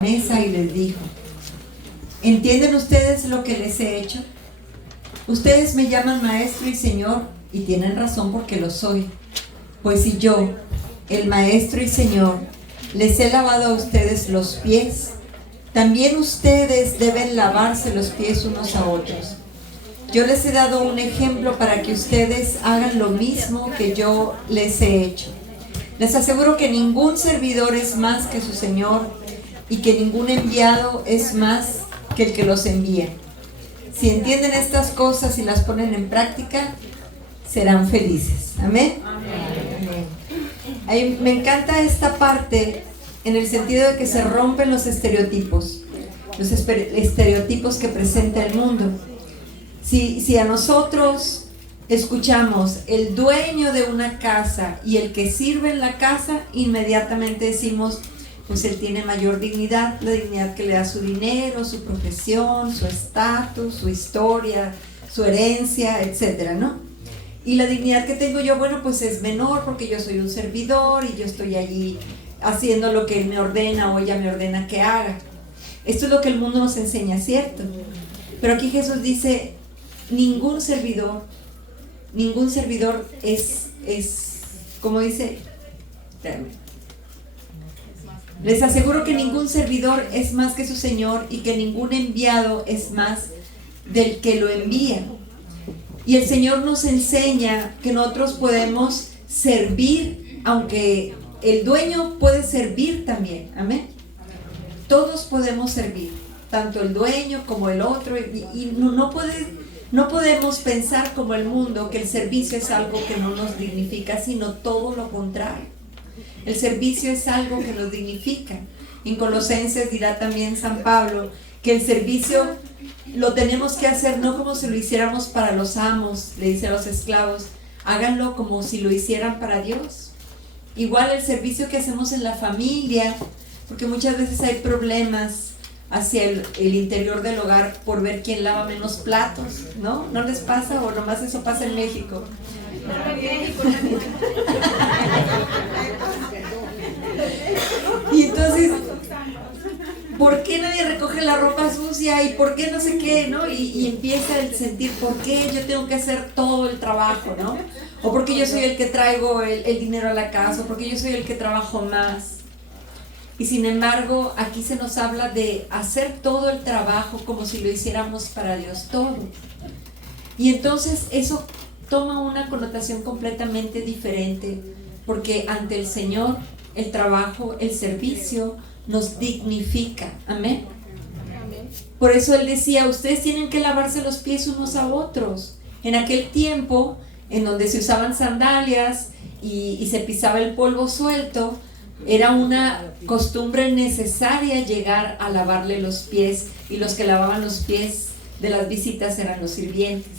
mesa y les dijo: ¿entienden ustedes lo que les he hecho? Ustedes me llaman maestro y señor, y tienen razón porque lo soy. Pues si yo, el maestro y señor, les he lavado a ustedes los pies, también ustedes deben lavarse los pies unos a otros. Yo les he dado un ejemplo para que ustedes hagan lo mismo que yo les he hecho. Les aseguro que ningún servidor es más que su señor, y que ningún enviado es más que el que los envía. Si entienden estas cosas y las ponen en práctica, serán felices. ¿Amén? Amén. Me encanta esta parte en el sentido de que se rompen los estereotipos que presenta el mundo. Si a nosotros escuchamos el dueño de una casa y el que sirve en la casa, inmediatamente decimos: pues él tiene mayor dignidad, la dignidad que le da su dinero, su profesión, su estatus, su historia, su herencia, etcétera, ¿no? Y la dignidad que tengo yo, bueno, pues es menor porque yo soy un servidor y yo estoy allí haciendo lo que él me ordena o ella me ordena que haga. Esto es lo que el mundo nos enseña, ¿cierto? Pero aquí Jesús dice: ningún servidor es como dice, les aseguro que ningún servidor es más que su señor, y que ningún enviado es más del que lo envía. Y el Señor nos enseña que nosotros podemos servir, aunque el dueño puede servir también. Amén. Todos podemos servir, tanto el dueño como el otro, y no podemos pensar como el mundo que el servicio es algo que no nos dignifica, sino todo lo contrario. El servicio es algo que nos dignifica. En Colosenses dirá también San Pablo que el servicio lo tenemos que hacer no como si lo hiciéramos para los amos, le dice a los esclavos: háganlo como si lo hicieran para Dios. Igual el servicio que hacemos en la familia, porque muchas veces hay problemas hacia el interior del hogar por ver quién lava menos platos, ¿no? ¿No les pasa? ¿O nomás eso pasa en México? Y entonces, ¿por qué nadie recoge la ropa sucia? ¿Y por qué no sé qué? ¿No? Y empieza el sentir: ¿por qué yo tengo que hacer todo el trabajo? ¿No? O porque yo soy el que traigo el dinero a la casa, o porque yo soy el que trabajo más. Y sin embargo, aquí se nos habla de hacer todo el trabajo como si lo hiciéramos para Dios, todo. Y entonces eso toma una connotación completamente diferente, porque ante el Señor el trabajo, el servicio nos dignifica. Amén. Por eso Él decía: ustedes tienen que lavarse los pies unos a otros. En aquel tiempo en donde se usaban sandalias y se pisaba el polvo suelto, era una costumbre necesaria llegar a lavarle los pies, y los que lavaban los pies de las visitas eran los sirvientes.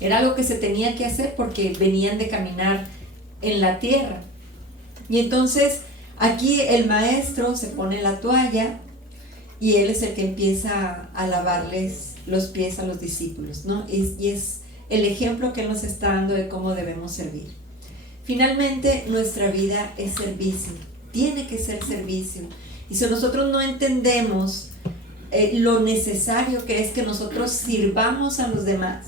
Era algo que se tenía que hacer porque venían de caminar en la tierra. Y entonces aquí el maestro se pone la toalla y él es el que empieza a lavarles los pies a los discípulos, ¿no? Y es el ejemplo que él nos está dando de cómo debemos servir. Finalmente, nuestra vida es servicio, tiene que ser servicio. Y si nosotros no entendemos lo necesario que es que nosotros sirvamos a los demás,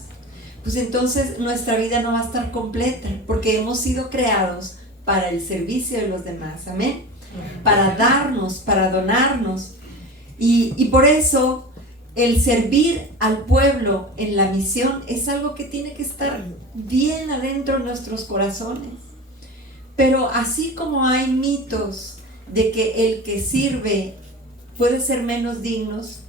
pues entonces nuestra vida no va a estar completa, porque hemos sido creados para el servicio de los demás. Amén. Para darnos, para donarnos. Y por eso el servir al pueblo en la misión es algo que tiene que estar bien adentro de nuestros corazones. Pero así como hay mitos de que el que sirve puede ser menos dignos,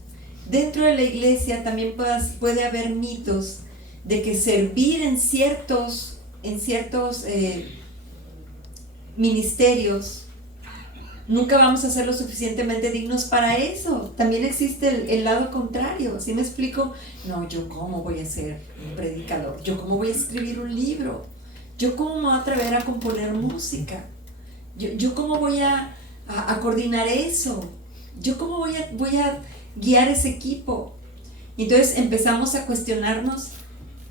dentro de la iglesia también puede haber mitos de que servir en ciertos ministerios nunca vamos a ser lo suficientemente dignos para eso. También existe el lado contrario. ¿Sí me explico? No, ¿yo cómo voy a ser un predicador? ¿Yo cómo voy a escribir un libro? ¿Yo cómo me voy a atrever a componer música? ¿Yo cómo voy a coordinar eso? ¿Yo cómo voy a guiar ese equipo? Y entonces empezamos a cuestionarnos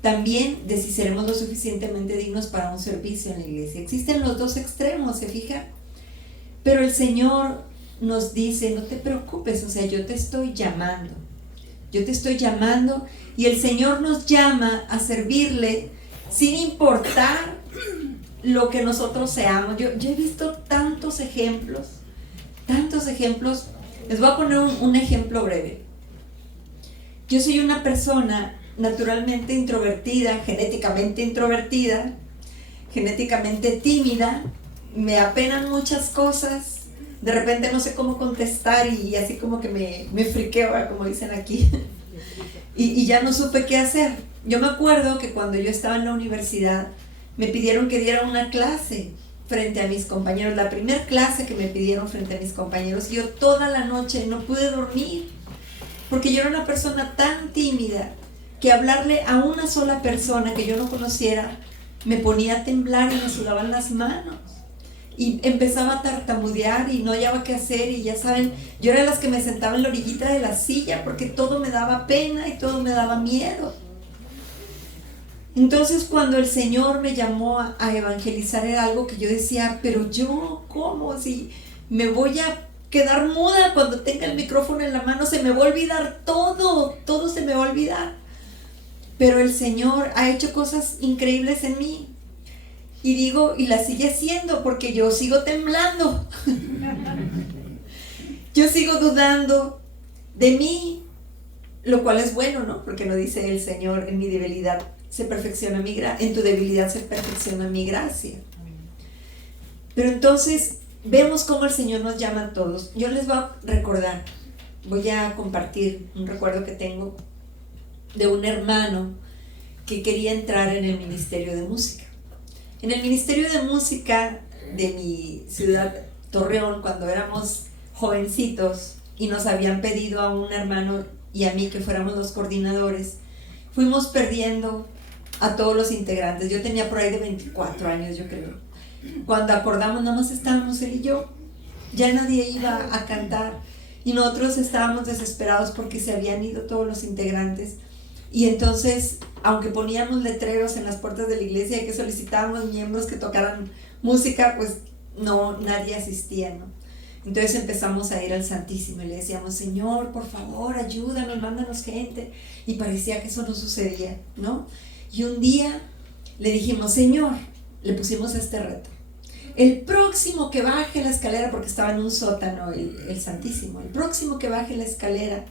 también de si seremos lo suficientemente dignos para un servicio en la iglesia. Existen los dos extremos, ¿se fija? Pero el Señor nos dice, no te preocupes, o sea, yo te estoy llamando. Yo te estoy llamando y el Señor nos llama a servirle sin importar lo que nosotros seamos. Yo he visto tantos ejemplos. Les voy a poner un ejemplo breve. Yo soy una persona naturalmente introvertida, genéticamente tímida, me apenan muchas cosas, de repente no sé cómo contestar y así como que me friqueo, como dicen aquí, y ya no supe qué hacer. Yo me acuerdo que cuando yo estaba en la universidad me pidieron que diera una clase frente a mis compañeros, la primera clase que me pidieron frente a mis compañeros, y yo toda la noche no pude dormir, porque yo era una persona tan tímida que hablarle a una sola persona que yo no conociera me ponía a temblar y me sudaban las manos. Y empezaba a tartamudear y no hallaba qué hacer, y ya saben, yo era de las que me sentaba en la orillita de la silla porque todo me daba pena y todo me daba miedo. Entonces cuando el Señor me llamó a evangelizar era algo que yo decía, pero yo, ¿cómo? Si me voy a quedar muda cuando tenga el micrófono en la mano, se me va a olvidar todo se me va a olvidar. Pero el Señor ha hecho cosas increíbles en mí. Y digo, y la sigue haciendo porque yo sigo temblando. Yo sigo dudando de mí, lo cual es bueno, ¿no? Porque no dice el Señor, en mi debilidad se perfecciona mi gracia, en tu debilidad se perfecciona mi gracia. Pero entonces vemos cómo el Señor nos llama a todos. Yo les voy a recordar, voy a compartir un recuerdo que tengo de un hermano que quería entrar en el ministerio de música. En el ministerio de música de mi ciudad, Torreón, cuando éramos jovencitos y nos habían pedido a un hermano y a mí que fuéramos los coordinadores, fuimos perdiendo a todos los integrantes. Yo tenía por ahí de 24 años, yo creo. Cuando acordamos, nada más estábamos él y yo. Ya nadie iba a cantar y nosotros estábamos desesperados porque se habían ido todos los integrantes. Y entonces, aunque poníamos letreros en las puertas de la iglesia y que solicitábamos miembros que tocaran música, pues no, nadie asistía, ¿no? Entonces empezamos a ir al Santísimo y le decíamos, Señor, por favor, ayúdanos, mándanos gente. Y parecía que eso no sucedía, ¿no? Y un día le dijimos, Señor, le pusimos este reto. El próximo que baje la escalera, porque estaba en un sótano el Santísimo, el próximo que baje la escalera,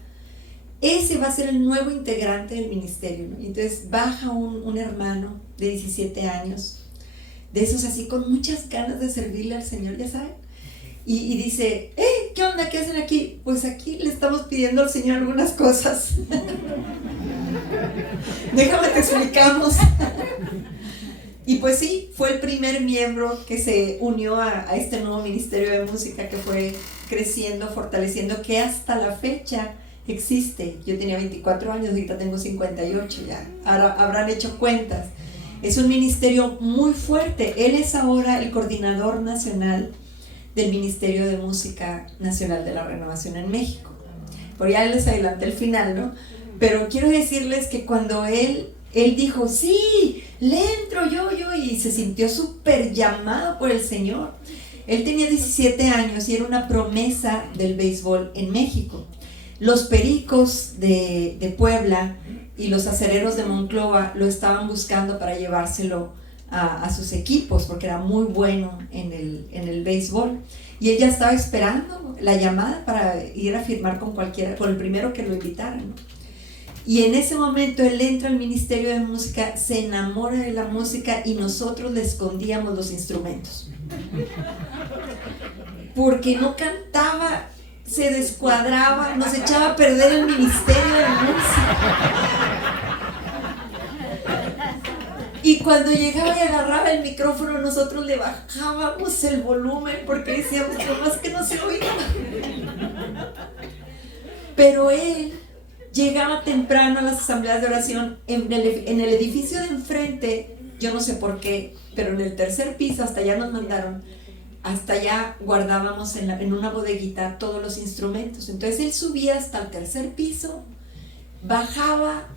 ese va a ser el nuevo integrante del ministerio, ¿no? Entonces baja un hermano de 17 años, de esos así con muchas ganas de servirle al Señor, ya saben, y dice, ¿qué onda? ¿Qué hacen aquí? Pues aquí le estamos pidiendo al Señor algunas cosas. Déjame te explicamos. Y pues sí, fue el primer miembro que se unió a este nuevo ministerio de música que fue creciendo, fortaleciendo, que hasta la fecha existe. Yo tenía 24 años, ahorita tengo 58 ya. Ahora habrán hecho cuentas. Es un ministerio muy fuerte. Él es ahora el coordinador nacional del Ministerio de Música Nacional de la Renovación en México. Por ya les adelanté el final, ¿no? Pero quiero decirles que cuando él dijo, sí, le entro yo, y se sintió súper llamado por el Señor. Él tenía 17 años y era una promesa del béisbol en México. Los Pericos de Puebla y los Acereros de Monclova lo estaban buscando para llevárselo a sus equipos porque era muy bueno en el béisbol, y él ya estaba esperando la llamada para ir a firmar con el primero que lo invitara, ¿no? Y en ese momento él entra al Ministerio de Música, se enamora de la música y nosotros le escondíamos los instrumentos porque no cantaba, se descuadraba, nos echaba a perder el Ministerio de Música. Y cuando llegaba y agarraba el micrófono, nosotros le bajábamos el volumen porque decíamos, nomás que no se oiga. Pero él llegaba temprano a las asambleas de oración en el edificio de enfrente, yo no sé por qué, pero en el tercer piso, hasta allá nos mandaron, hasta allá guardábamos en una bodeguita todos los instrumentos. Entonces él subía hasta el tercer piso, bajaba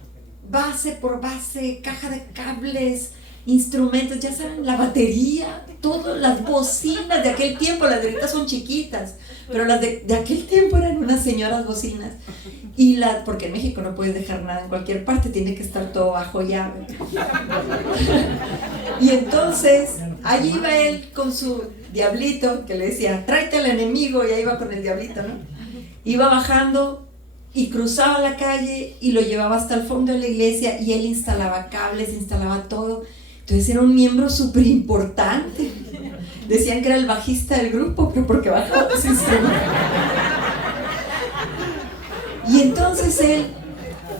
base por base, caja de cables, instrumentos, ya saben, la batería, todas las bocinas de aquel tiempo. Las de ahorita son chiquitas, pero las de aquel tiempo eran unas señoras bocinas. Porque en México no puedes dejar nada en cualquier parte, tiene que estar todo bajo llave. Y entonces, allí iba él con su diablito, que le decía, tráete al enemigo, y ahí iba con el diablito, ¿no? Iba bajando y cruzaba la calle y lo llevaba hasta el fondo de la iglesia, y él instalaba cables, instalaba todo. Entonces era un miembro súper importante. Decían que era el bajista del grupo, pero porque bajaba ese instrumento. Y entonces él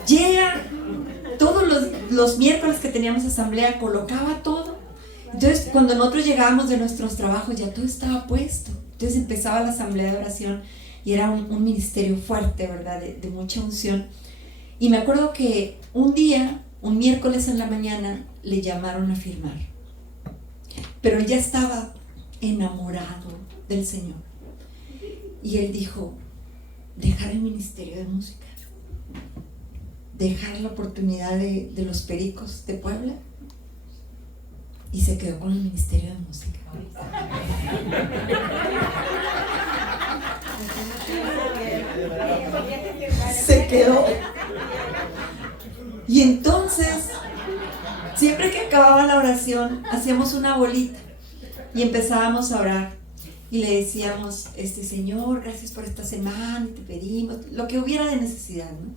llega todos los miércoles que teníamos asamblea, colocaba todo. Entonces cuando nosotros llegábamos de nuestros trabajos ya todo estaba puesto. Entonces empezaba la asamblea de oración y era un ministerio fuerte, ¿verdad? De mucha unción. Y me acuerdo que un día, un miércoles en la mañana, le llamaron a firmar. Pero él ya estaba enamorado del Señor. Y él dijo, dejar el ministerio de música, dejar la oportunidad de los Pericos de Puebla, y se quedó con el ministerio de música. Se quedó. Y entonces, siempre que acababa la oración, hacíamos una bolita y empezábamos a orar. Y le decíamos, Señor, gracias por esta semana, y te pedimos, lo que hubiera de necesidad, ¿no?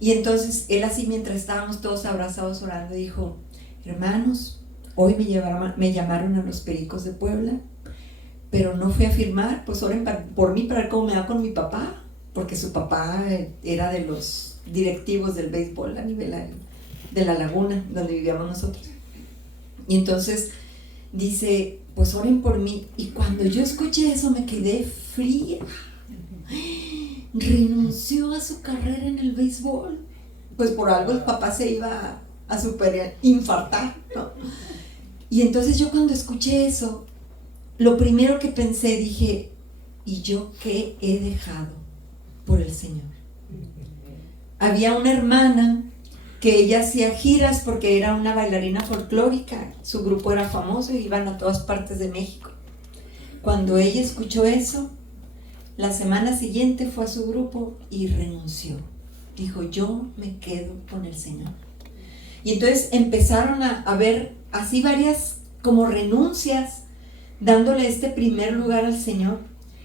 Y entonces, él así, mientras estábamos todos abrazados orando, dijo, hermanos, hoy me llamaron a los Pericos de Puebla, pero no fui a firmar, pues oren por mí para ver cómo me va con mi papá, porque su papá era de los directivos del béisbol a nivel de la laguna, donde vivíamos nosotros. Y entonces, dice, pues oren por mí. Y cuando yo escuché eso me quedé fría. Renunció a su carrera en el béisbol. Pues por algo el papá se iba a super infartar, ¿no? Y entonces yo cuando escuché eso, lo primero que pensé, dije, ¿y yo qué he dejado por el Señor? Había una hermana que ella hacía giras porque era una bailarina folclórica, su grupo era famoso y iban a todas partes de México. Cuando ella escuchó eso, la semana siguiente fue a su grupo y renunció. Dijo, yo me quedo con el Señor. Y entonces empezaron a ver así varias como renuncias, dándole este primer lugar al Señor.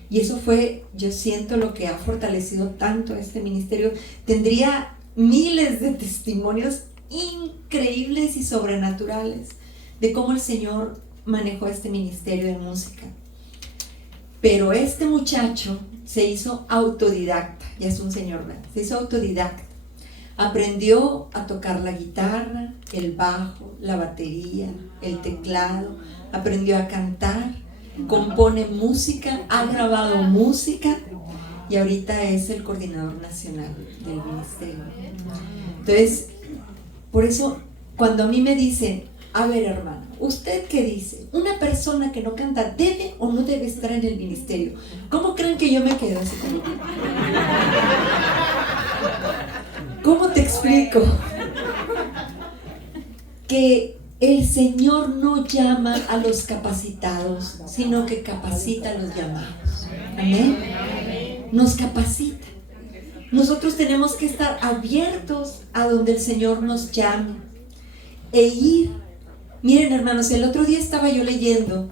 Y eso fue, yo siento, lo que ha fortalecido tanto este ministerio. Tendría miles de testimonios increíbles y sobrenaturales de cómo el Señor manejó este ministerio de música. Pero este muchacho se hizo autodidacta, ya es un señor, ¿verdad? Se hizo autodidacta. Aprendió a tocar la guitarra, el bajo, la batería, el teclado, aprendió a cantar, compone música, ha grabado música y ahorita es el coordinador nacional del ministerio. Entonces, por eso, cuando a mí me dicen, a ver, hermano, ¿usted qué dice? ¿Una persona que no canta debe o no debe estar en el ministerio? ¿Cómo creen que yo me quedo así como? ¿Cómo te explico? Que el Señor no llama a los capacitados, sino que capacita a los llamados. Amén. Nos capacita. Nosotros tenemos que estar abiertos a donde el Señor nos llame e ir. Miren, hermanos, el otro día estaba yo leyendo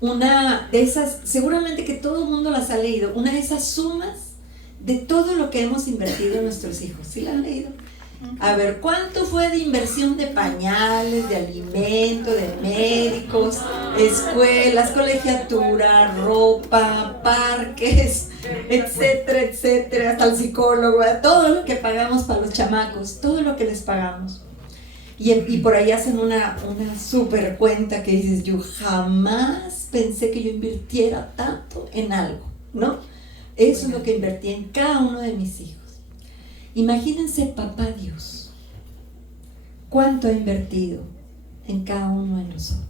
una de esas, seguramente que todo el mundo las ha leído, una de esas sumas de todo lo que hemos invertido en nuestros hijos. ¿Sí la han leído? A ver, ¿cuánto fue de inversión de pañales, de alimento, de médicos, escuelas, colegiatura, ropa, parques, etcétera, etcétera, hasta el psicólogo, todo lo que pagamos para los chamacos, todo lo que les pagamos? Y por ahí hacen una super cuenta que dices, yo jamás pensé que yo invirtiera tanto en algo, ¿no? Eso es lo que invertí en cada uno de mis hijos. Imagínense, papá Dios, cuánto ha invertido en cada uno de nosotros.